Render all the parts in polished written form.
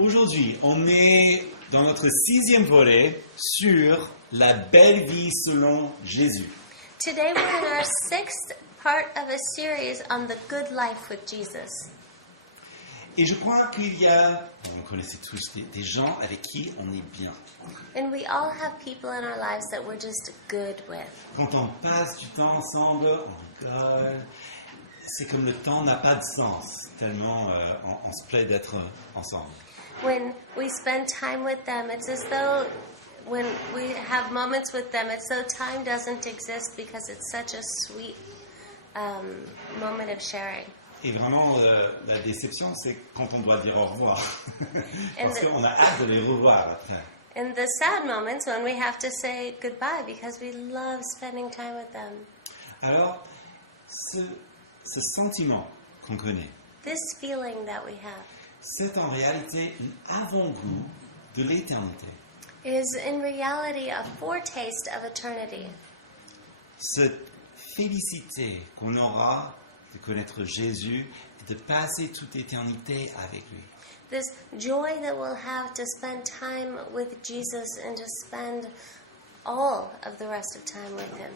Aujourd'hui, on est dans notre 6e volet sur la belle vie selon Jésus. Today we're in our 6th part of a series on the good life with Jesus. Et je crois qu'il y a, on connaissait tous des gens avec qui on est bien. And we all have people in our lives that we're just good with. Quand on passe du temps ensemble, on rigole. C'est comme le temps n'a pas de sens, tellement on se plaît d'être ensemble. When we spend time with them, it's as though when we have moments with them, it's though time doesn't exist because it's such a sweet moment of sharing. Et vraiment, la déception, c'est quand on doit dire au revoir. Parce qu'on a hâte de les revoir après. And the sad moments when we have to say goodbye because we love spending time with them. Alors, ce sentiment qu'on connaît, This feeling that we have c'est en réalité un avant-goût de l'éternité. is in reality a foretaste of eternity. Cette félicité qu'on aura de connaître Jésus et de passer toute éternité avec lui. This joy that we'll have to spend time with Jesus and to spend all of the rest of time with him.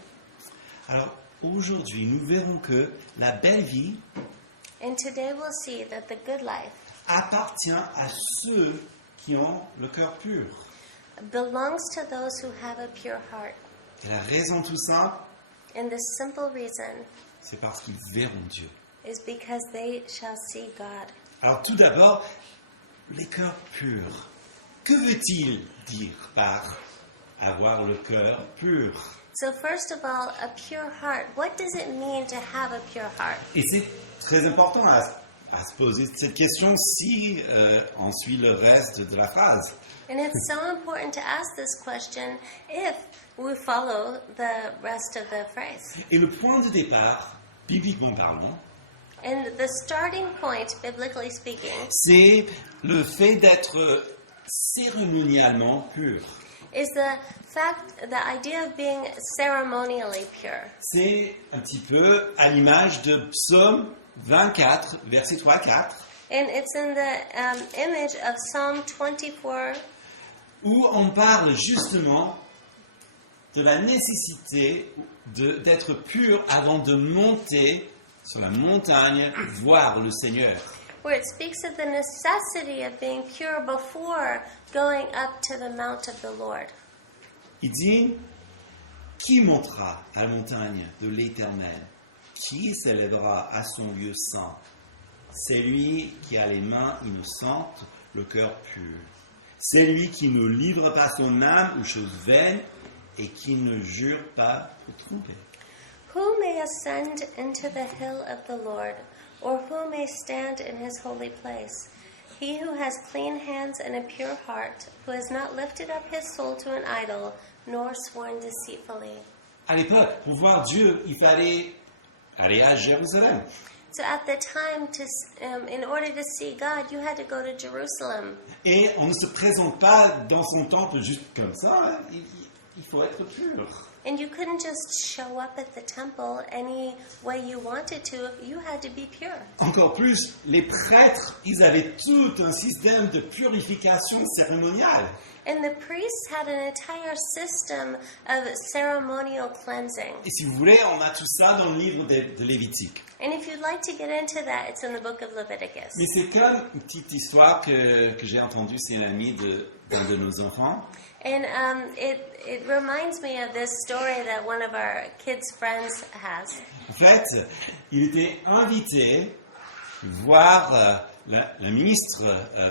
Alors, aujourd'hui, nous verrons que la belle vie And today we'll see that the good life appartient à ceux qui ont le cœur pur. belongs to those who have a pure heart. Et la raison tout simple, And the simple reason c'est parce qu'ils verront Dieu. is because they shall see God. Alors tout d'abord, les cœurs purs. Que veut-il dire par avoir le cœur pur? So first of all, a pure heart. What does it mean to have a pure heart? Et c'est très important à se poser cette question si on suit le reste de la phrase. And it's so important to ask this question if we follow the rest of the phrase. Et le point de départ, bibliquement parlant, And the starting point, biblically speaking, c'est le fait d'être cérémonialement pur. is the idea of being ceremonially pure. C'est un petit peu à l'image de Psaume 24, versets 3 à 4, And it's in the image of Psalm 24, où on parle justement de la nécessité d'être pur avant de monter sur la montagne voir le Seigneur. where it speaks of the necessity of being pure before going up to the mount of the Lord. Il dit, qui montera à la montagne de l'Éternel? Qui s'élèvera à son lieu saint? C'est lui qui a les mains innocentes, le cœur pur. C'est lui qui ne livre pas son âme aux choses vaines et qui ne jure pas pour tromper. Who may ascend into the hill of the Lord, or who may stand in his holy place? He who has clean hands and a pure heart, who has not lifted up his soul to an idol, nor sworn deceitfully. À l'époque, pour voir Dieu, il fallait aller à Jérusalem. So at the time, in order to see God, you had to go to Jerusalem. Et on ne se présente pas dans son temple juste comme ça. Hein. Il faut être pur. And you couldn't just show up at the temple any way you wanted to. You had to be pure. Encore plus, les prêtres, ils avaient tout un système de purification cérémoniale. And the priests had an entire system of ceremonial cleansing. Et si vous voulez, on a tout ça dans le livre de Lévitique. And if you'd like to get into that, it's in the book of Leviticus. Mais c'est comme une petite histoire que j'ai entendue, c'est un ami d'un de nos enfants. And it reminds me of this story that one of our kids' friends has. En fait, il était invité voir la ministre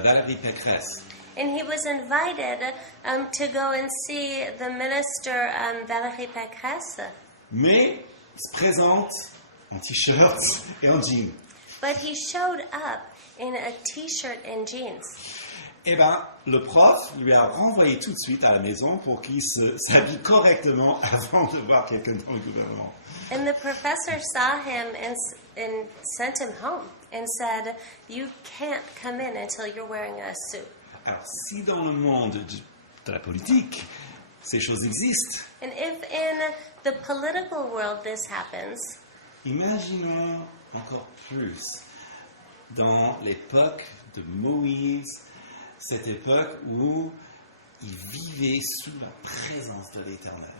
Valérie Pécresse. And he was invited to go and see the minister Valérie Pécresse. Mais il se présente en t-shirt et en jean. But he showed up in a t-shirt and jeans. Eh bien, le prof lui a renvoyé tout de suite à la maison pour qu'il s'habille correctement avant de voir quelqu'un dans le gouvernement. And the professor saw him and sent him home and said, "You can't come in until you're wearing a suit." Alors, si dans le monde de la politique, ces choses existent, And if in the political world this happens, imaginons encore plus dans l'époque de Moïse, cette époque où ils vivaient sous la présence de l'Éternel.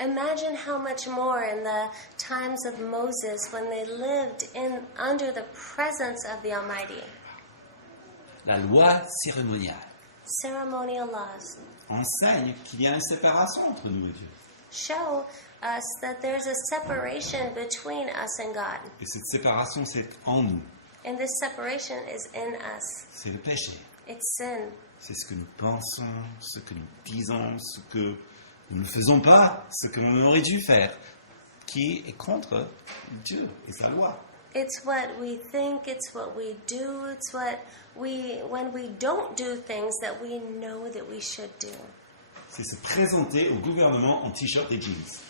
Imagine how much more in the times of Moses when they lived under the presence of the Almighty. La loi cérémoniale Ceremonial laws enseigne qu'il y a une séparation entre nous et Dieu. show us that there's a separation between us and God. Et cette séparation, c'est en nous. And this separation is in us. C'est le péché. It's sin. C'est ce que nous pensons, ce que nous disons, ce que nous ne faisons pas, ce que l'on aurait dû faire, qui est contre Dieu et sa loi. It's what we think, it's what we do, it's when we don't do things that we know that we should do. C'est se présenter au gouvernement en t-shirt et jeans.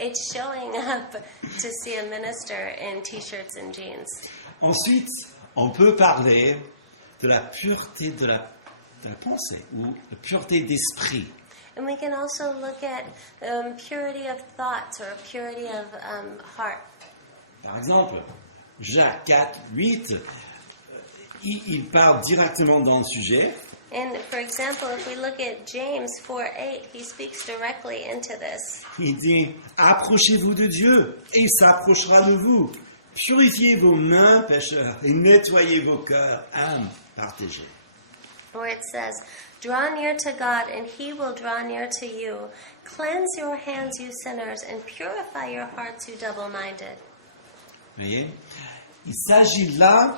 It's showing up to see a minister in t-shirts and jeans. Ensuite, on peut parler de la pureté de la pensée ou la pureté d'esprit. And we can also look at purity of thoughts or purity of heart. Par exemple, Jacques 4, 8, il parle directement dans le sujet. And for example, if we look at James 4:8, he speaks directly into this. Il dit, approchez-vous de Dieu et il s'approchera de vous. Purifiez vos mains, pécheurs, et nettoyez vos cœurs, âmes partagées. Where it says, draw near to God and he will draw near to you. Cleanse your hands, you sinners, and purify your hearts, you double-minded. Vous voyez? Il s'agit là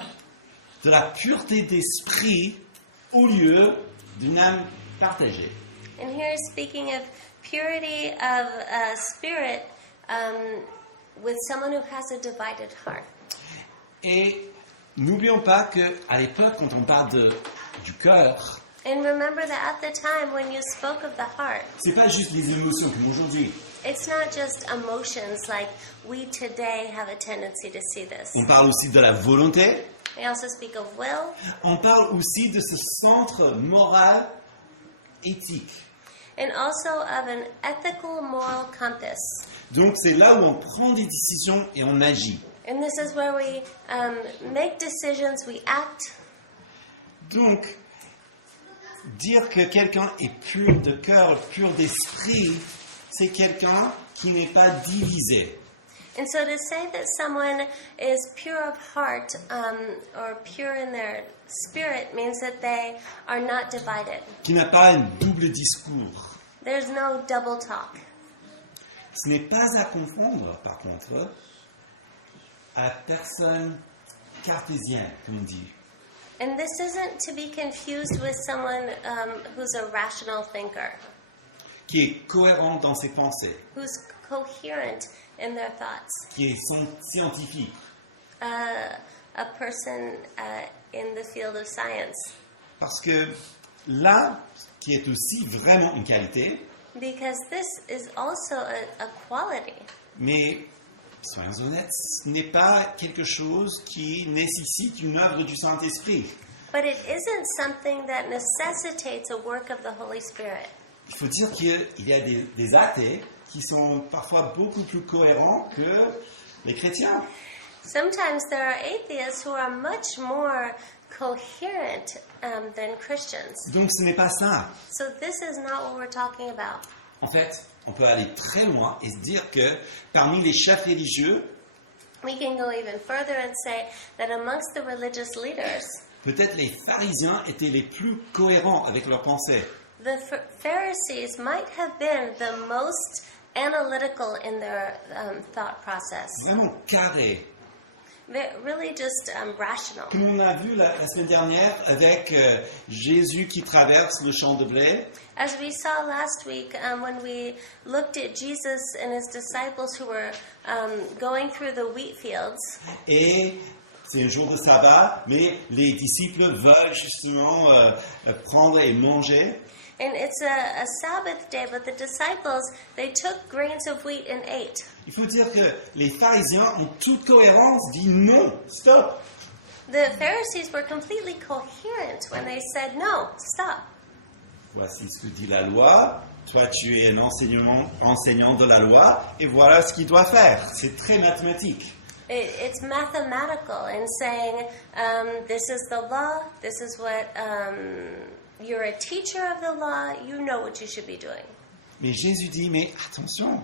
de la pureté d'esprit au lieu d'une âme partagée. And here he's speaking of purity of spirit with someone who has a divided heart. Et n'oublions pas qu'à l'époque, quand on parle du cœur, And remember that at the time when you spoke of the heart, c'est pas juste les émotions comme aujourd'hui. it's not just emotions like we today have a tendency to see this. On parle aussi de la volonté. We also speak of will. On parle aussi de ce centre moral, éthique. And also of an ethical moral compass. Donc c'est là où on prend des décisions et on agit. And this is where we make decisions, we act. Donc, dire que quelqu'un est pur de cœur, pur d'esprit, c'est quelqu'un qui n'est pas divisé. And so to say that someone is pure of heart or pure in their spirit means that they are not divided. Qui n'a pas un double discours. There's no double talk. Ce n'est pas à confondre, par contre, à la personne cartésienne, comme on dit. And this isn't to be confused with someone who's a rational thinker, Qui est cohérent dans ses pensées, who's coherent in their thoughts, qui est scientifique. a person in the field of science. Parce que là, qui est aussi vraiment une qualité, Because this is also a quality. mais soyons honnêtes, ce n'est pas quelque chose qui nécessite une œuvre du Saint-Esprit. But it isn't something that necessitates a work of the Holy Spirit. Il faut dire qu'il y a des athées qui sont parfois beaucoup plus cohérents que les chrétiens. Sometimes there are atheists who are much more coherent than Christians. Donc ce n'est pas ça. So this is not what we're talking about. En fait, on peut aller très loin et se dire que parmi les chefs religieux, We can go even further and say that amongst the religious leaders, peut-être les pharisiens étaient les plus cohérents avec leurs pensées. the Pharisees might have been the most analytical in their thought process. Vraiment carrés. They're really just rational. Comme on a vu la semaine dernière avec Jésus qui traverse le champ de blé, As we saw last week when we looked at Jesus and his disciples who were going through the wheat fields, et c'est un jour de sabbat, mais les disciples veulent justement prendre et manger. and it's a Sabbath day, but the disciples, they took grains of wheat and ate. Il faut dire que les pharisiens, en toute cohérence, disent non, stop. The Pharisees were completely coherent when they said, no, stop. Voici ce que dit la loi. Toi, tu es un enseignant de la loi, et voilà ce qu'il doit faire. C'est très mathématique. It's mathematical in saying, this is the law, this is what, you're a teacher of the law, you know what you should be doing. Mais Jésus dit, mais attention,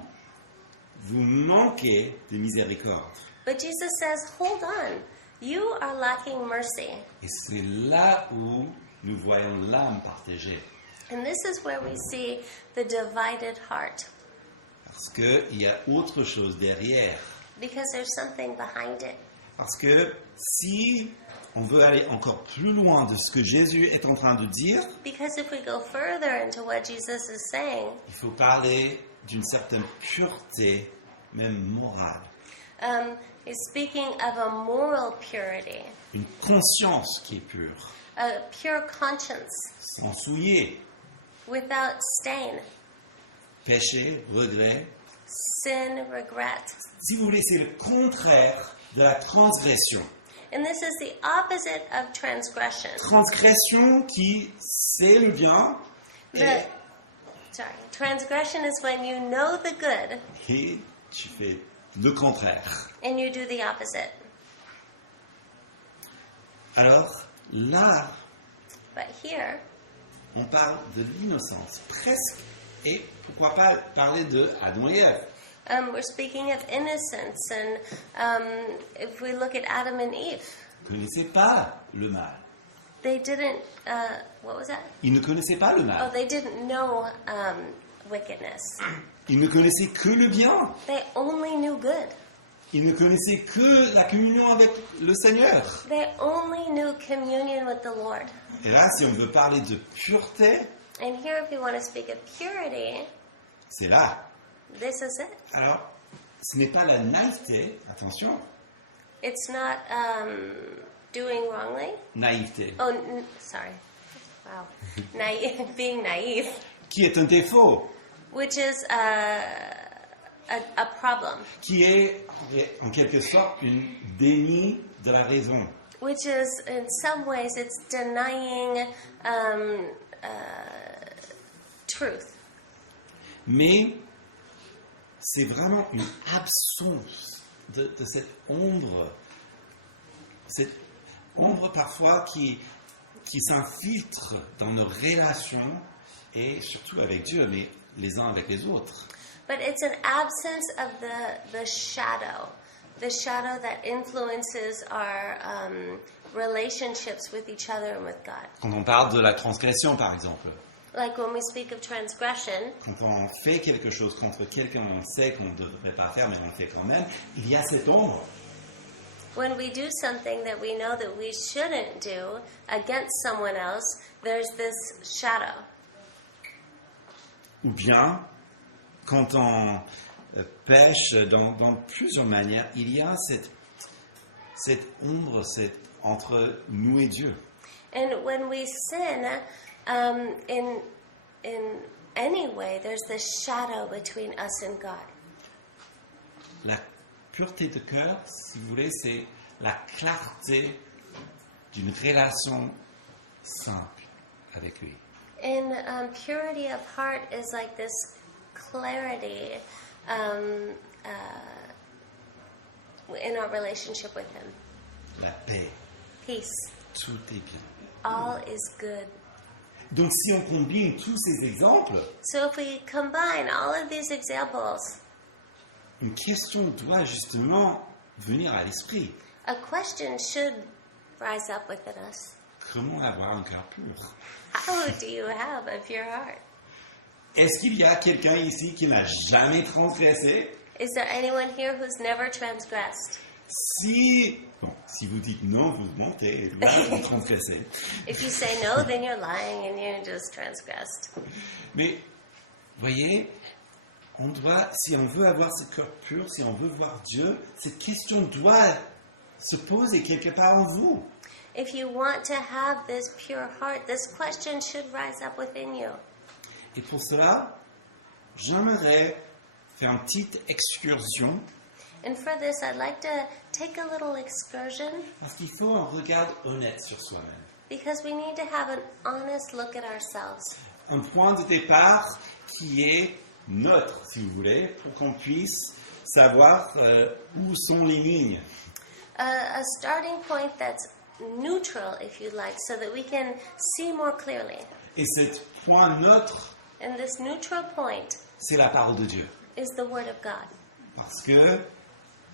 vous manquez de miséricorde. But Jesus says, hold on, you are lacking mercy. Et c'est là où nous voyons l'âme partagée. And this is where we see the divided heart. Parce qu'il y a autre chose derrière. Because there's something behind it. Parce que si on veut aller encore plus loin de ce que Jésus est en train de dire, Because if we go further into what Jesus is saying, il faut parler d'une certaine pureté, même morale. he's speaking of a moral purity, Une conscience qui est pure, a pure conscience, sans souiller. without stain, Péché, regret. sin, regret. Si vous voulez, c'est le contraire de la transgression. And this is the opposite of transgression. Transgression qui sait le bien Transgression is when you know the good et tu fais le contraire. and you do the opposite. Alors là, But here, on parle de l'innocence, presque, et pourquoi pas parler de Adam et Ève. we're speaking of innocence, and if we look at Adam and Eve, Ils ne connaissaient pas le mal. they didn't, what was that? Ils ne connaissaient pas le Oh, mal. they didn't know wickedness. Ils ne connaissaient que le bien. They only knew good. Ils ne connaissaient que la communion avec le Seigneur. They only knew communion with the Lord. Et là, si on veut parler de pureté, And here, if you want to speak of purity, c'est là. this is it. Alors, ce n'est pas la naïveté, attention, It's not doing wrongly. naïveté, Oh, sorry. Wow. Being naive, qui est un défaut, which is a problem, qui est en quelque sorte une déni de la raison. which is in some ways it's denying truth. Mais c'est vraiment une absence de cette ombre parfois qui s'infiltre dans nos relations et surtout avec Dieu, mais les uns avec les autres. But it's an absence of the shadow that influences our relationships with each other and with God. Quand on parle de la transgression, par exemple, Like when we speak of transgression, quand on fait quelque chose contre quelqu'un, on sait qu'on ne devrait pas faire, mais on le fait quand même, il y a cette ombre. when we do something that we know that we shouldn't do against someone else, there's this shadow. Ou bien, quand on pêche dans plusieurs manières, il y a cette ombre entre nous et Dieu. And when we sin, in any way, there's this shadow between us and God. La pureté de cœur, si vous voulez, c'est la clarté d'une relation simple avec lui. And purity of heart is like this clarity in our relationship with Him. La paix, Peace. tout est bien. All is good. Donc si on combine tous ces exemples, So if we combine all of these examples, une question doit justement venir à l'esprit. a question should rise up within us. Comment avoir un cœur pur? How do you have a pure heart? Est-ce qu'il y a quelqu'un ici qui n'a jamais transgressé? Is there anyone here who's never transgressed? Si vous dites non, vous mentez, et là, vous transgressez. If you say no, then you're lying and you just transgressed. Mais, voyez, si on veut avoir ce cœur pur, si on veut voir Dieu, cette question doit se poser quelque part en vous. If you want to have this pure heart, this question should rise up within you. Et pour cela, j'aimerais faire une petite excursion, And for this, I'd like to take a little excursion parce qu'il faut un regard honnête sur soi-même. because we need to have an honest look at ourselves. Un point de départ qui est neutre, si vous voulez, pour qu'on puisse savoir où sont les lignes. A starting point that's neutral, if you like, so that we can see more clearly. Et cet point neutre, And this neutral point c'est la parole de Dieu. is the Word of God. Parce que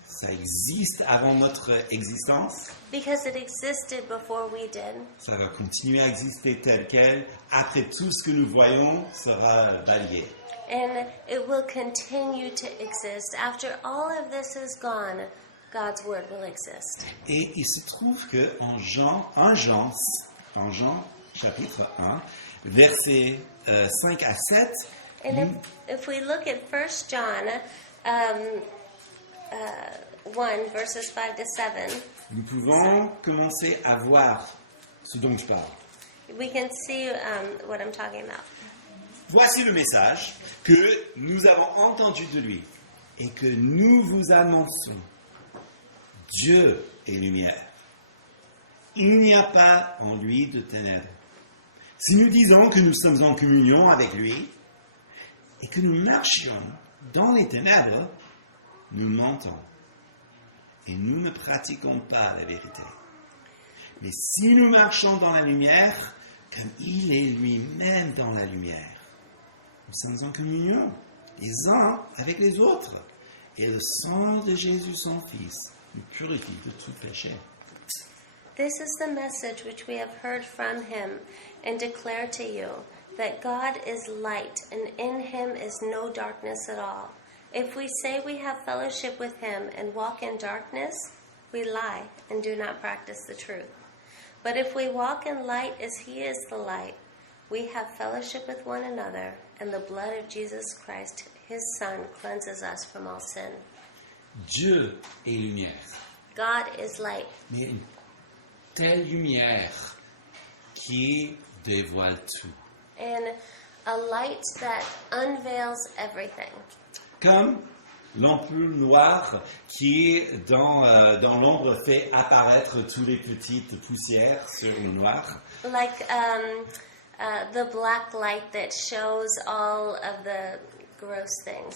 ça existe avant notre existence, Because it existed before we did. ça va continuer à exister tel quel. Après tout ce que nous voyons sera balayé. And it will continue to exist. After all of this is gone, God's Word will exist. Et il se trouve que en Jean chapitre 1, versets 5 à 7, And if we look at 1 John 1, verses 5 to 7, nous pouvons commencer à voir ce dont je parle. we can see what I'm talking about. Voici le message que nous avons entendu de lui et que nous vous annonçons. Dieu est lumière. Il n'y a pas en lui de ténèbres. Si nous disons que nous sommes en communion avec lui et que nous marchions dans les ténèbres, nous mentons et nous ne pratiquons pas la vérité. Mais si nous marchons dans la lumière, comme il est lui-même dans la lumière, nous sommes en communion les uns avec les autres. Et le sang de Jésus, son Fils, nous purifie de tout péché. This is the message which we have heard from him and declare to you, that God is light, and in him is no darkness at all. If we say we have fellowship with him and walk in darkness, we lie and do not practice the truth. But if we walk in light as he is the light, we have fellowship with one another, and the blood of Jesus Christ, his Son, cleanses us from all sin. Dieu est lumière. God is light. Mais il y a une telle lumière qui dévoile tout. And a light that unveils everything. Comme l'ampoule noire qui, dans l'ombre, fait apparaître toutes les petites poussières sur le noir. Like the black light that shows all of the gross things.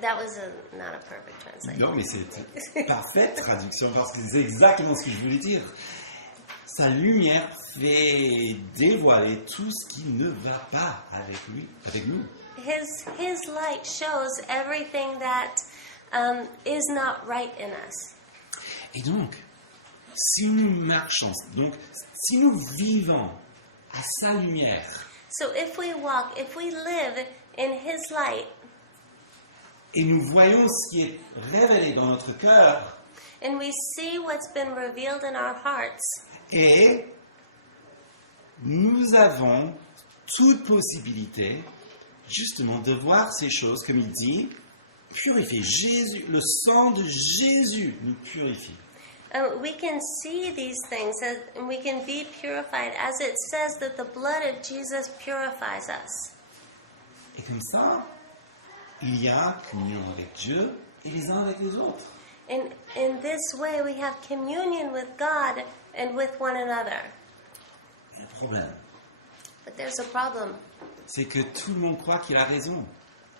That was not a perfect translation. Non, mais c'est une parfaite traduction parce que c'est exactement ce que je voulais dire. Sa lumière fait dévoiler tout ce qui ne va pas avec lui, avec nous. His light shows everything that is not right in us. Et donc, si nous marchons, si nous vivons à sa lumière, So if we live in his light, et nous voyons ce qui est révélé dans notre cœur, and we see what's been revealed in our hearts, et nous avons toute possibilité, justement, de voir ces choses, comme il dit, purifier. Jésus, le sang de Jésus nous purifie. we can see these things and we can be purified, as it says that the blood of Jesus purifies us. Et comme ça, il y a communion avec Dieu et les uns avec les autres. And in this way, we have communion with God and with one another. Il y a un problème, But there's a problem. c'est que tout le monde croit qu'il a raison.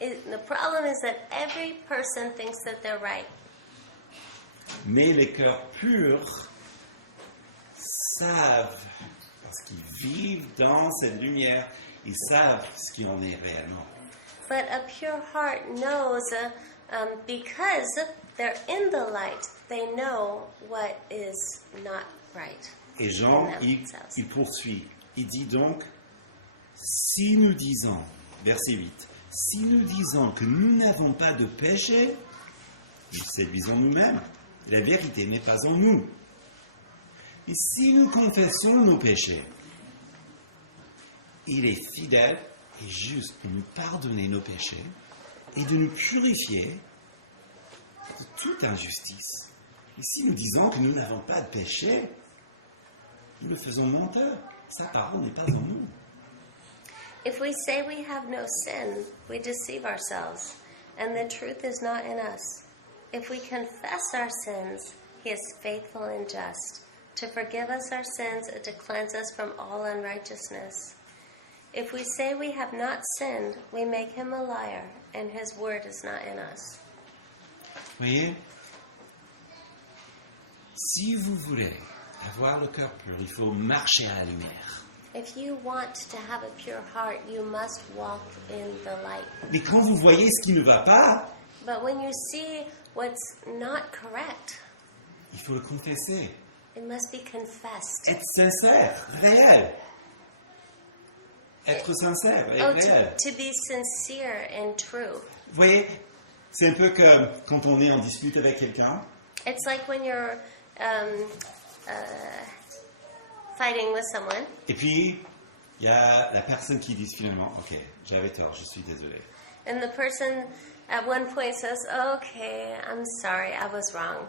The problem is that every person thinks that they're right. Mais les cœurs purs savent, parce qu'ils vivent dans cette lumière, ils savent ce qui en est réellement. But a pure heart knows, because they're in the light, they know what is not right. Et Jean, in themselves. il poursuit. Il dit donc, si nous disons, verset 8, si nous disons que nous n'avons pas de péché, nous séduisons nous-mêmes. La vérité n'est pas en nous. Et si nous confessons nos péchés, il est fidèle et juste pour nous pardonner nos péchés et de nous purifier de toute injustice. Et si nous disons que nous n'avons pas de péché, nous le faisons menteur. Sa parole n'est pas en nous. If we say we have no sin, we deceive ourselves, and the truth is not in us. If we confess our sins, he is faithful and just to forgive us our sins and to cleanse us from all unrighteousness. If we say we have not sinned, we make him a liar, and his word is not in us. Voyez, si vous voulez avoir le cœur pur, il faut marcher à la lumière. If you want to have a pure heart, you must walk in the light. Mais quand vous voyez ce qui ne va pas, But when you see what's not correct, il faut le confesser. it must be confessed. Être sincère, réel. Être sincère et Oh, réel. to be sincere and true. Vous voyez, c'est un peu comme quand on est en dispute avec quelqu'un. It's like when you're fighting with someone, Et puis, il y a la personne qui dit finalement, ok, j'avais tort, je suis désolé. and the person at one point says, "Okay, I'm sorry, I was wrong."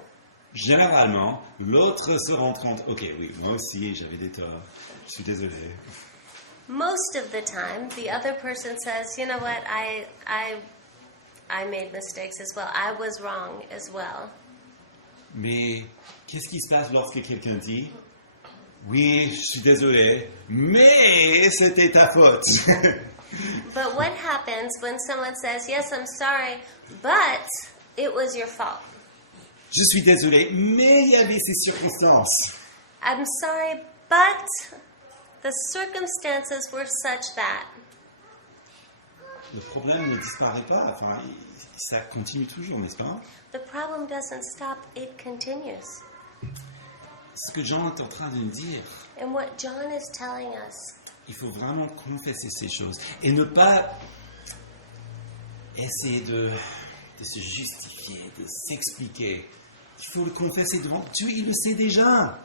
Généralement, l'autre se rend compte, ok, oui, moi aussi, j'avais des torts, je suis désolé. Most of the time, the other person says, "You know what? I made mistakes as well. I was wrong as well." Mais qu'est-ce qui se passe lorsque quelqu'un dit, oui, je suis désolé, mais c'était ta faute? But what happens when someone says, "Yes, I'm sorry, but it was your fault"? Je suis désolé, mais il y avait ces circonstances. I'm sorry, but the circumstances were such that. Le problème ne disparaît pas, enfin, ça continue toujours, n'est-ce pas? The problem doesn't stop, it continues. Ce que Jean est en train de nous dire, And what John is telling us, il faut vraiment confesser ces choses et ne pas essayer de se justifier, de s'expliquer. Il faut le confesser devant Dieu, il le sait déjà.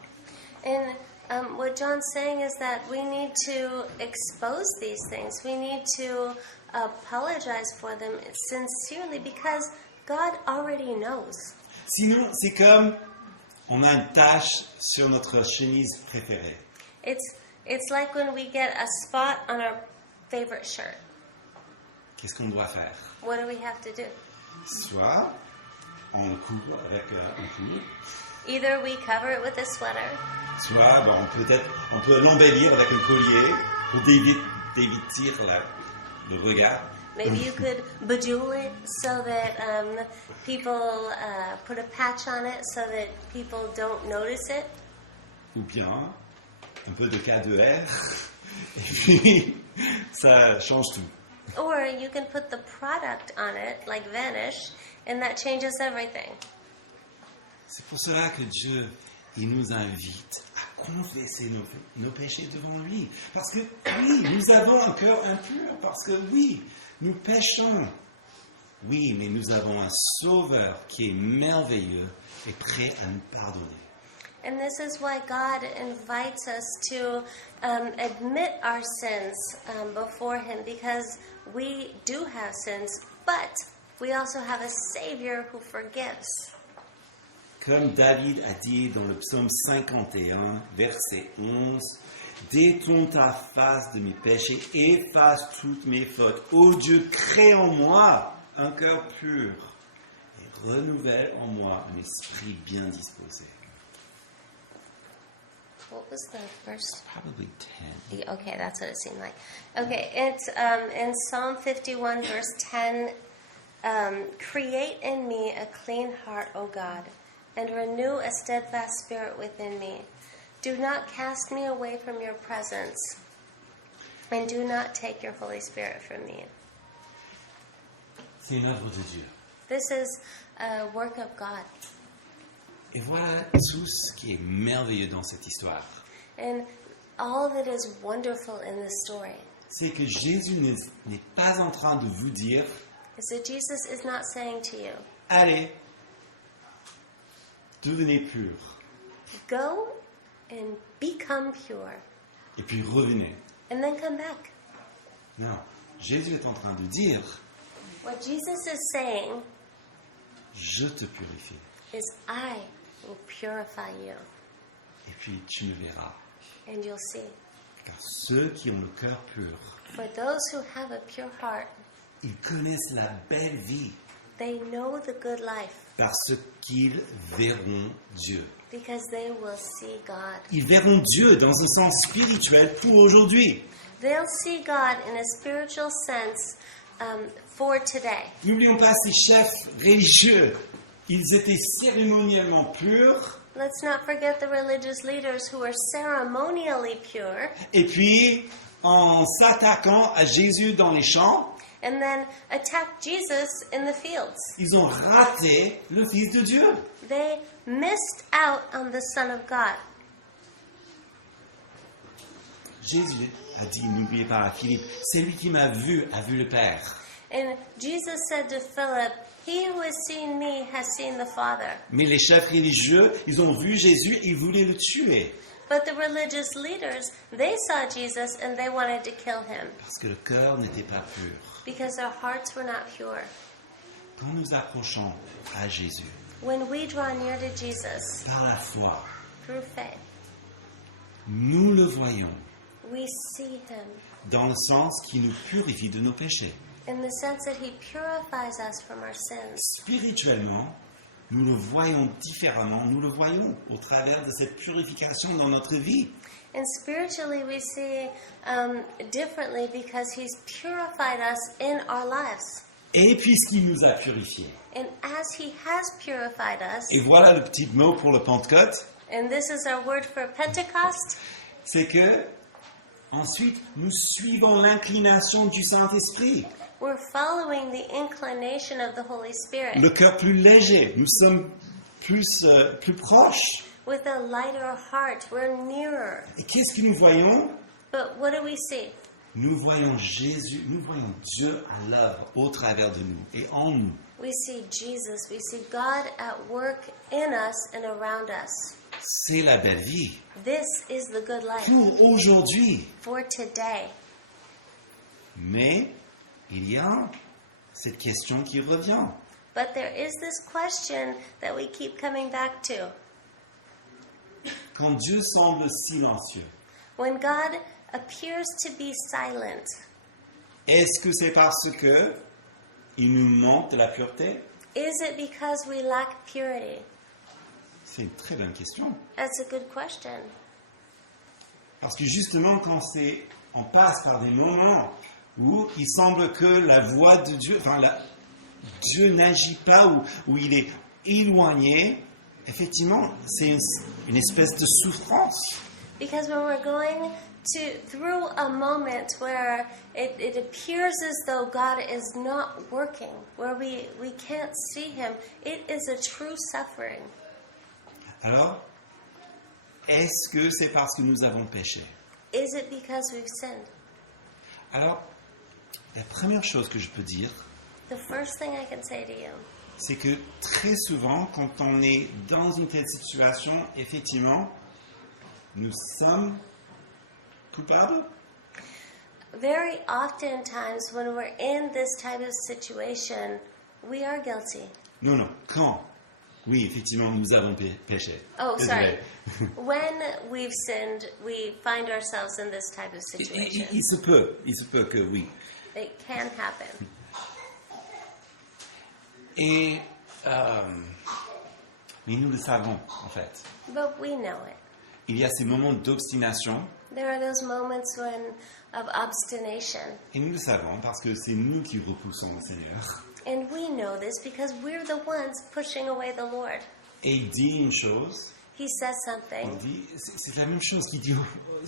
and what John's saying is that we need to expose these things. We need to apologize for them sincerely because God already knows. Sinon, c'est comme on a une tache sur notre chemise préférée. It's like when we get a spot on our favorite shirt. Qu'est-ce qu'on doit faire? What do we have to do? Soit on le couvre avec un pull, Either we cover it with a sweater, soit on peut l'embellir avec un collier pour d'éviter le regard. maybe you could bejewel it so that people put a patch on it so that people don't notice it. Ou bien un peu de K2R, et puis ça change tout. Or you can put the product on it, like Vanish, and that changes everything. C'est pour cela que Dieu, il nous invite à confesser nos péchés devant lui. Parce que oui, nous avons un cœur impur, parce que oui, nous péchons. Oui, mais nous avons un Sauveur qui est merveilleux et prêt à nous pardonner. And this is why God invites us to admit our sins before Him, because we do have sins, but we also have a Savior who forgives. Comme David a dit dans le psaume 51, verset 11, « Détourne ta face de mes péchés, efface toutes mes fautes. Ô Dieu, crée en moi un cœur pur et renouvelle en moi un esprit bien disposé. » What was the first? Probably 10. Okay, that's what it seemed like. Okay, it's in Psalm 51, verse 10. Create in me a clean heart, O God, and renew a steadfast spirit within me. Do not cast me away from your presence, and do not take your Holy Spirit from me. C'est une œuvre de Dieu. This is a work of God. Et voilà tout ce qui est merveilleux dans cette histoire. And all that is wonderful in this story C'est que Jésus n'est pas en train de vous dire is that Jesus is not saying to you, « Allez, devenez pur, go and become pure, et puis revenez. and then come back. » Non, Jésus est en train de dire What Jesus is saying « Je te purifie, is, I will purify you, et puis tu me verras. » and you'll see. Car ceux qui ont le cœur pur, For those who have a pure heart, ils connaissent la belle vie, they know the good life parce qu'ils verront Dieu. because they will see God. Ils verront Dieu dans un sens spirituel pour aujourd'hui. they'll see God in a spiritual sense for today. N'oublions pas ces chefs religieux. Ils étaient cérémoniellement purs. Let's not forget the religious leaders who were ceremonially pure Et puis, en s'attaquant à Jésus dans les champs, and then attacked Jesus in the fields. ils ont raté le Fils de Dieu. They missed out on the Son of God. Jésus a dit, n'oubliez pas à Philippe, celui qui m'a vu a vu le Père. And Jesus said to Philip, "He who has seen me has seen the Father." Mais les chefs religieux, ils ont vu Jésus et ils voulaient le tuer. But the religious leaders, they saw Jesus and they wanted to kill him Parce que le cœur n'était pas pur. because their hearts were not pure. Quand nous approchons à Jésus, When we draw near to Jesus par la foi, through faith, nous le voyons we see him dans le sens qui nous purifie de nos péchés. in the sense that he purifies us from our sins. Spirituellement, nous le voyons différemment, nous le voyons au travers de cette purification dans notre vie. And spiritually, we see differently because he's purified us in our lives. Et puisqu'il nous a purifiés, And as he has purified us, et voilà le petit mot pour le Pentecôte, and this is our word for Pentecost, c'est que ensuite nous suivons l'inclination du Saint-Esprit. we're following the inclination of the Holy Spirit Le cœur plus léger, nous sommes plus proches. with a lighter heart. We're nearer. Et qu'est-ce que nous voyons? But what do we see? Nous voyons Jésus, nous voyons Dieu à l'œuvre au travers de nous et en nous. We see Jesus. We see God at work in us and around us. C'est la belle vie. This is the good life Pour aujourd'hui. for today. Mais il y a cette question qui revient. But there is this question that we keep coming back to. Quand Dieu semble silencieux, When God appears to be silent, est-ce que c'est parce que il nous manque de la pureté? is it because we lack purity? C'est une très bonne question. That's a good question. Parce que justement, on passe par des moments où il semble que la voix de Dieu, Dieu n'agit pas, où il est éloigné, effectivement, c'est une espèce de souffrance. Because when we're going through a moment where it appears as though God is not working, where we can't see him, it is a true suffering. Alors, est-ce que c'est parce que nous avons péché? Is it because we've sinned? Alors, la première chose que je peux dire, The first thing I can say to you c'est que très souvent, quand on est dans une telle situation, effectivement, nous sommes coupables. very oftentimes when we're in this type of situation, we are guilty. Non, quand? Oui, effectivement, nous avons péché. Oh, sorry. Désolé. When we've sinned, we find ourselves in this type of Il situation. se peut que oui. It can happen. Et, mais nous le savons, en fait. But we know it. Il y a ces moments d'obstination, There are those moments of obstination. et nous le savons parce que c'est nous qui repoussons le Seigneur. And we know this because we're the ones pushing away the Lord. Et il dit une chose, He says something, c'est la même chose qu'il dit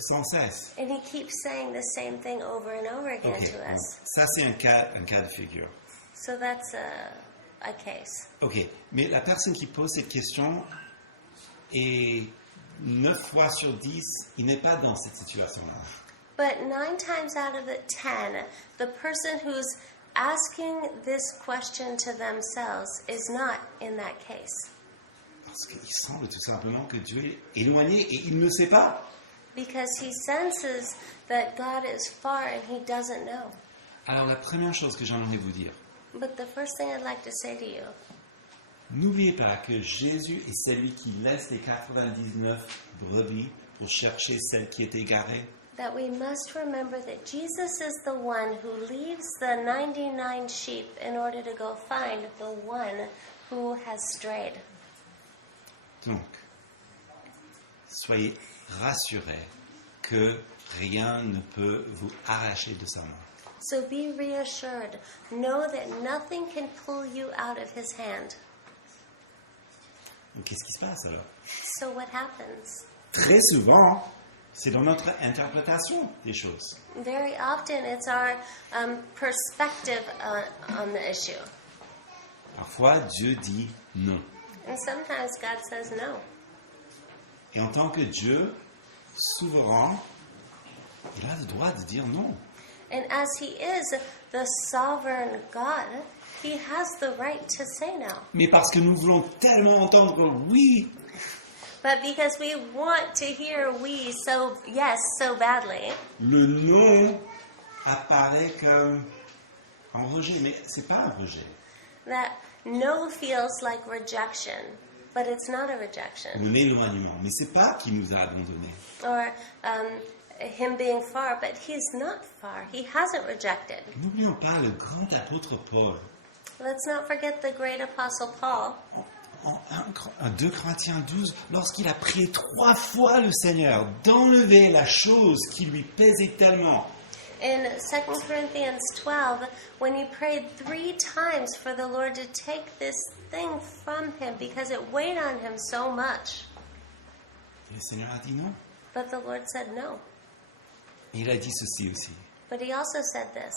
sans cesse. and he keeps saying the same thing over and over again Ok, to bon, us. ça c'est un cas de figure. So that's a case. Ok, mais la personne qui pose cette question est 9 fois sur 10, il n'est pas dans cette situation-là. But 9 times out of the 10, the person who's asking this question to themselves is not in that case. Parce qu'il semble tout simplement que Dieu est éloigné et il ne sait pas. Because he senses that God is far and he doesn't know. Alors la première chose que j'aimerais vous dire, But the first thing I'd like to say to you, n'oubliez pas que Jésus est celui qui laisse les 99 brebis pour chercher celle qui est égarée. that we must remember that Jesus is the one who leaves the 99 sheep in order to go find the one who has strayed. Donc, soyez rassurés que rien ne peut vous arracher de sa main. So be reassured. Know that nothing can pull you out of his hand. Donc qu'est-ce qui se passe alors? So what happens? Très souvent, c'est dans notre interprétation des choses. Very often it's our perspective on the issue. Parfois, Dieu dit non. And sometimes God says no. Et en tant que Dieu souverain, il a le droit de dire non. And as he is the sovereign God, he has the right to say no. Mais parce que nous voulons tellement entendre oui, But because we want to hear we so yes so badly, le non apparaît comme un rejet. Mais c'est pas un rejet. that no feels like rejection, but it's not a rejection. Un éloignement. Mais c'est pas qu'il nous a abandonnés. Or him being far, but he's not far. He hasn't rejected. N'oublions pas le grand apôtre Paul. Let's not forget the great apostle Paul. En 2 Corinthiens 12, lorsqu'il a prié 3 fois le Seigneur d'enlever la chose qui lui pesait tellement, In 2 Corinthians 12, when he prayed 3 times for the Lord to take this thing from him because it weighed on him so much. le Seigneur a dit non. But the Lord said no. Et il a dit ceci aussi, But he also said this,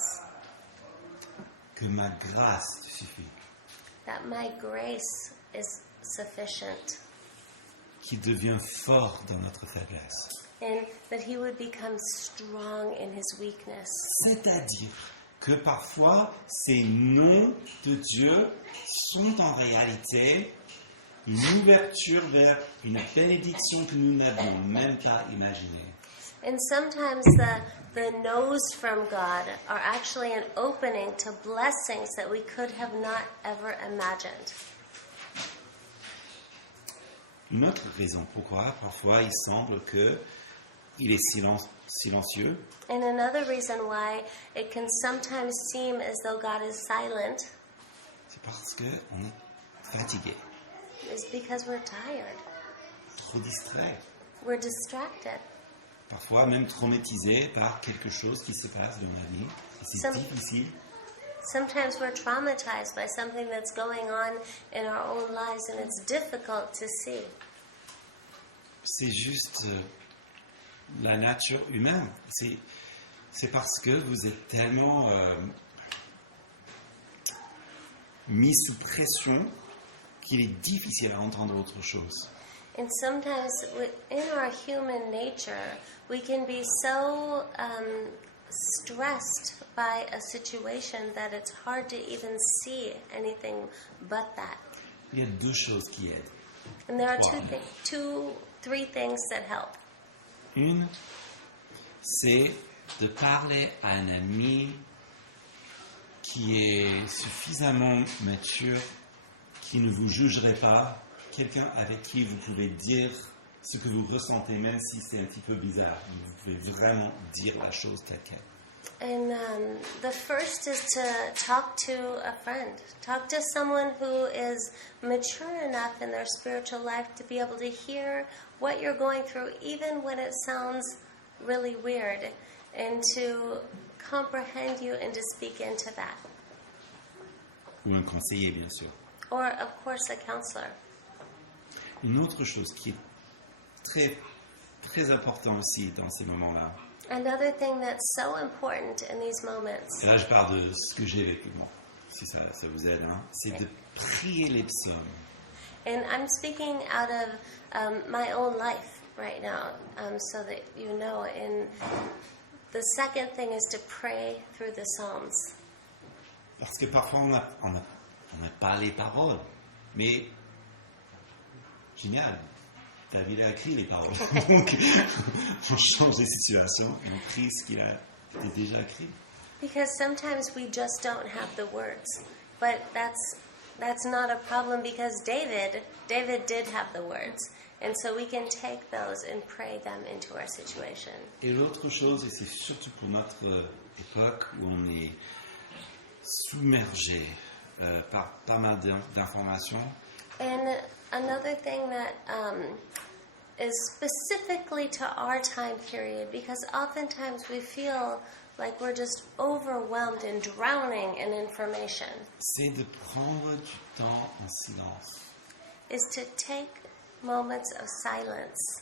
que ma grâce te suffit, that my grace is sufficient, qui devient fort dans notre faiblesse. and that he would become strong in his weakness. C'est-à-dire que parfois, ces noms de Dieu sont en réalité une ouverture vers une bénédiction que nous n'avions même pas imaginée. And sometimes the no's from God are actually an opening to blessings that we could have not ever imagined. Une autre raison pourquoi parfois il semble que il est silencieux, And another reason why it can sometimes seem as though God is silent c'est parce qu'on est fatigué, is because we're tired. trop distrait, We're distracted. parfois même traumatisé par quelque chose qui se passe dans la vie. Et c'est Some- difficile Sometimes we're traumatized by something that's going on in our own lives and it's difficult to see. c'est juste la nature humaine. C'est parce que vous êtes tellement mis sous pression qu'il est difficile à entendre autre chose. And sometimes in our human nature, we can be so stressed by a situation that it's hard to even see anything but that. Il y a 2 choses qui aident. And there are Wow. 3 things that help. Une, c'est de parler à un ami qui est suffisamment mature, qui ne vous jugerait pas, quelqu'un avec qui vous pouvez dire ce que vous ressentez, même si c'est un petit peu bizarre. Vous pouvez vraiment dire la chose telle qu'elle. And the first is to talk to a friend. Talk to someone who is mature enough in their spiritual life to be able to hear what you're going through, even when it sounds really weird, and to comprehend you and to speak into that. Ou un conseiller, bien sûr. Or, of course, a counselor. Une autre chose qui est très, très importante aussi dans ces moments-là, Another thing that's so important in these moments, et là je parle de ce que j'ai vécu, bon, si ça vous aide, hein, c'est de prier les psaumes. and I'm speaking out of my own life right now, so that you know. And the second thing is to pray through the Psalms. Parce que parfois on n'a pas les paroles, mais génial, David a écrit les paroles. Donc on change les situations et on prie ce qu'il a déjà écrit. Because sometimes we just don't have the words, but that's not a problem because David did have the words, and so we can take those and pray them into our situation. Et l'autre chose, et c'est surtout pour notre époque où on est submergé par pas mal d'informations, And another thing that is specifically to our time period because oftentimes we feel like we're just overwhelmed and drowning in information, c'est de prendre du temps en silence. is to take moments of silence.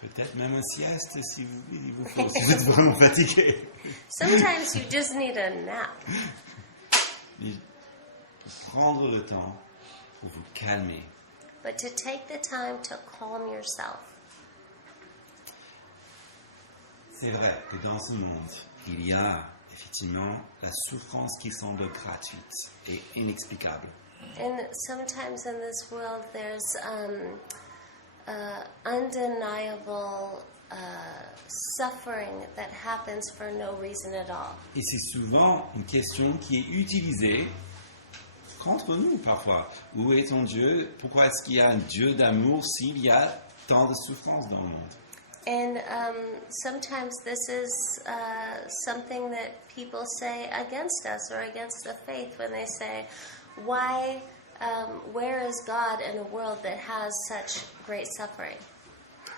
Peut-être même un sieste si il vous faut, si vous êtes vraiment fatigué. Sometimes you just need a nap. Mais prendre le temps pour vous calmer. But to take the time to calm yourself. C'est vrai que dans ce monde, il y a effectivement la souffrance qui semble gratuite et inexplicable. And sometimes in this world there's undeniable suffering that happens for no reason at all. Et c'est souvent une question qui est utilisée contre nous parfois. Où est ton Dieu? Pourquoi est-ce qu'il y a un Dieu d'amour s'il y a tant de souffrance dans le monde? And sometimes this is something that people say against us or against the faith when they say, why, where is God in a world that has such great suffering?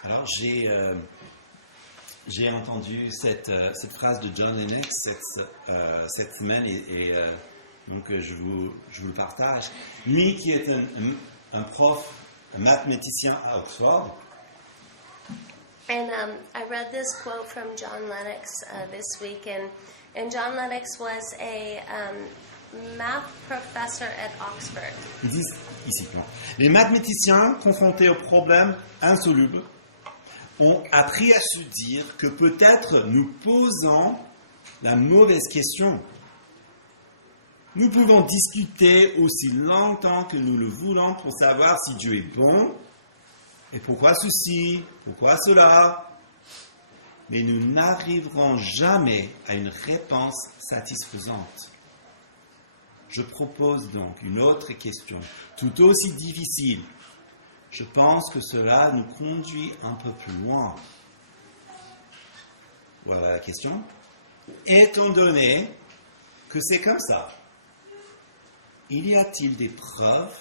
Alors j'ai entendu cette phrase de John Lennox cette semaine et donc je vous le partage. Lui qui est un prof, un mathématicien à Oxford. And I read this quote from John Lennox this week, and John Lennox was a math professor at Oxford. Ils disent ici, non. Les mathématiciens confrontés aux problèmes insolubles ont appris à se dire que peut-être nous posons la mauvaise question. Nous pouvons discuter aussi longtemps que nous le voulons pour savoir si Dieu est bon et pourquoi ceci, pourquoi cela. Mais nous n'arriverons jamais à une réponse satisfaisante. Je propose donc une autre question, tout aussi difficile. Je pense que cela nous conduit un peu plus loin. Voilà la question. Étant donné que c'est comme ça, y a-t-il des preuves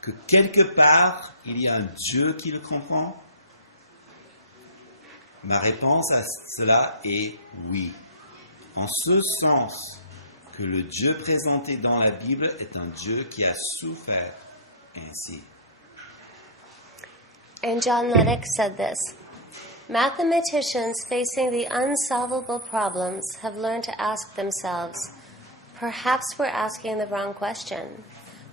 que quelque part il y a un Dieu qui le comprend? Ma réponse à cela est oui. En ce sens que le Dieu présenté dans la Bible est un Dieu qui a souffert ainsi. And John Lennox said this: mathematicians facing the unsolvable problems have learned to ask themselves, perhaps we're asking the wrong question.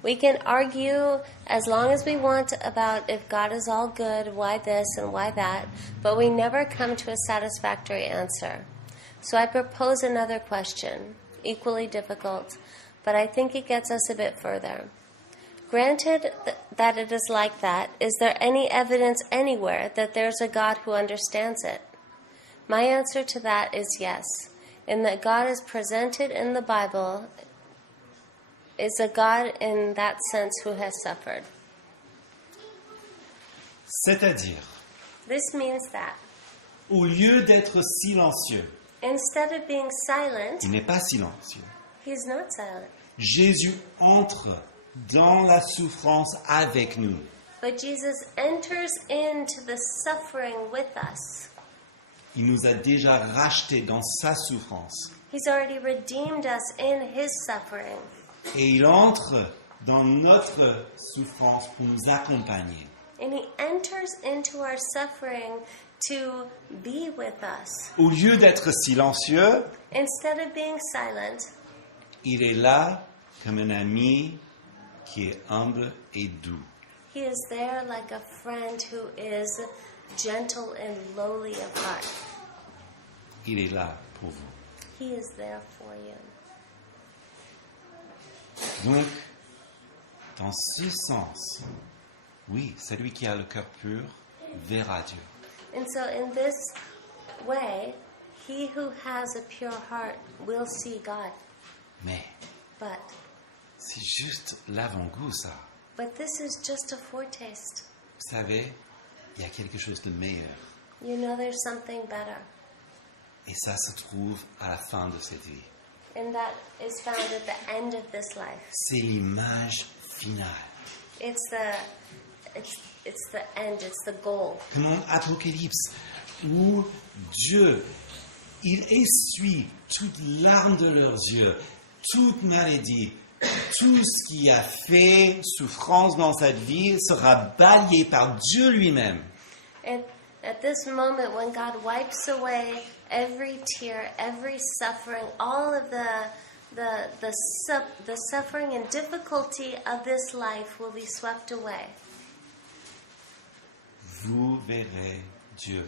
We can argue as long as we want about if God is all good, why this and why that, but we never come to a satisfactory answer. So I propose another question, equally difficult, but I think it gets us a bit further. Granted that it is like that, is there any evidence anywhere that there's a God who understands it? My answer to that is yes, in that God is presented in the Bible is a God in that sense who has suffered. C'est-à-dire, This means that au lieu d'être silencieux, instead of being silent, il n'est pas silencieux. he's not silent. Jésus entre dans la souffrance avec nous. But Jesus enters into the suffering with us. Il nous a déjà rachetés dans sa souffrance. He's already redeemed us in his suffering. Et il entre dans notre souffrance pour nous accompagner. And he enters into our suffering to be with us. Au lieu d'être silencieux, Instead of being silent, il est là comme un ami qui est humble et doux. he is there like a friend who is gentle and lowly of heart. Il est là pour vous. He is there for you. Donc, dans ce sens, oui, celui qui a le cœur pur verra Dieu. And so in this way, he who has a pure heart will see God. Mais But c'est juste l'avant-goût, ça. this is just a foretaste. Vous savez, il y a quelque chose de meilleur. You know there's something better. Et ça se trouve à la fin de cette vie. And that is found at the end of this life. C'est l'image finale. It's it's the end, it's the goal. Comme en Apocalypse, où Dieu, il essuie toute larme de leurs yeux, toute maladie, tout ce qui a fait souffrance dans cette vie sera balayé par Dieu lui-même. And at this moment when God wipes away every tear, every suffering, all of the suffering and difficulty of this life will be swept away. Vous verrez Dieu.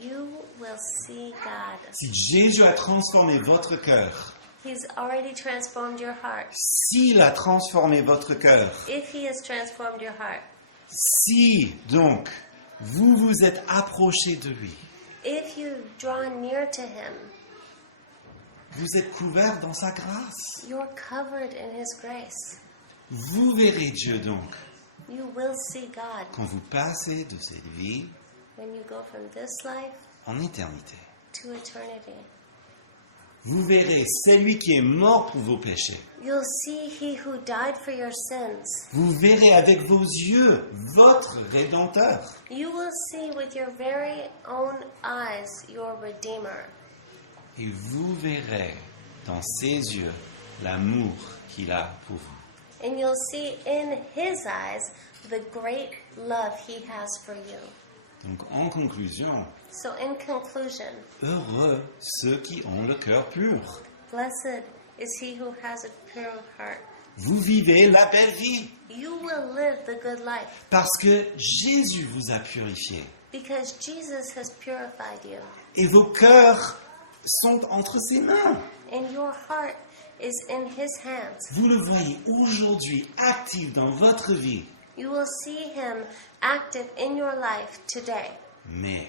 You will see God. Si Jésus a transformé votre cœur, He's already transformed your heart. s'il a transformé votre cœur, If He has transformed your heart, si donc vous vous êtes approché de lui, if you draw near to Him, vous êtes couvert dans sa grâce. you're covered in His grace. Vous verrez Dieu donc You will see God quand vous passez de cette vie when you go from this life en éternité. to eternity. Vous verrez celui qui est mort pour vos péchés. You'll see He who died for your sins. Vous verrez avec vos yeux votre Rédempteur. You will see with your very own eyes your Redeemer. Et vous verrez dans ses yeux l'amour qu'il a pour vous. And you'll see in His eyes the great love He has for you. Donc en conclusion, So in conclusion, heureux ceux qui ont le cœur pur. blessed is he who has a pure heart. Vous vivez la belle vie You will live the good life parce que Jésus vous a purifié. because Jesus has purified you. Et vos cœurs sont entre ses mains. And your heart is in His hands. Vous le voyez aujourd'hui actif dans votre vie. You will see Him active in your life today, Mais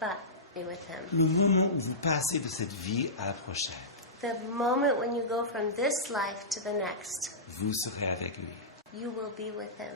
but be with Him. le moment où vous passez de cette vie à la prochaine, The moment when you go from this life to the next, vous serez avec lui. you will be with Him.